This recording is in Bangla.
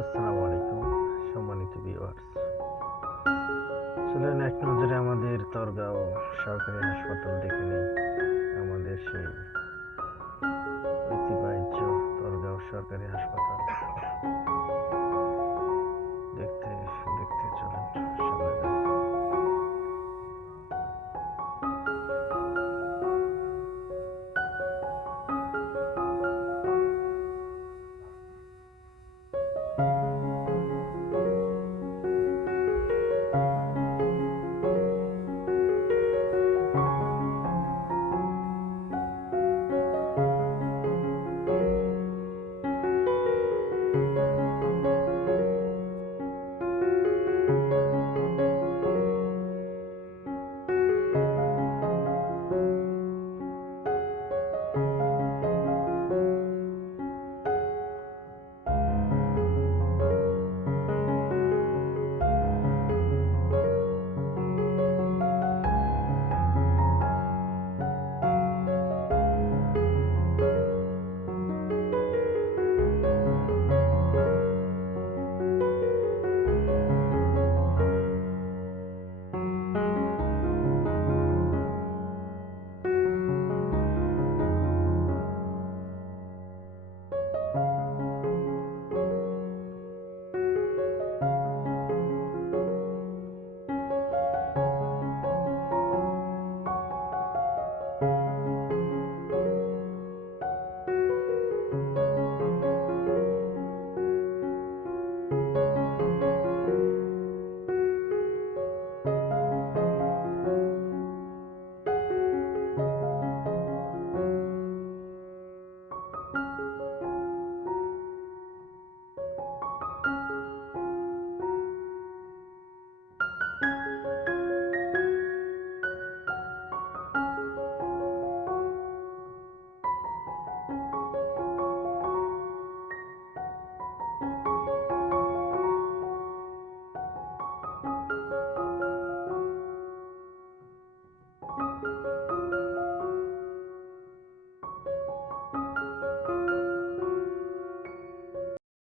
আসসালামু আলাইকুম, সম্মানিত ভিউয়ার্স চলেন এক নজরে আমাদের তরগাঁও সরকারি হাসপাতাল দেখে নেই আমাদের সেই ঐতিহ্য তরগাঁও সরকারি হাসপাতাল।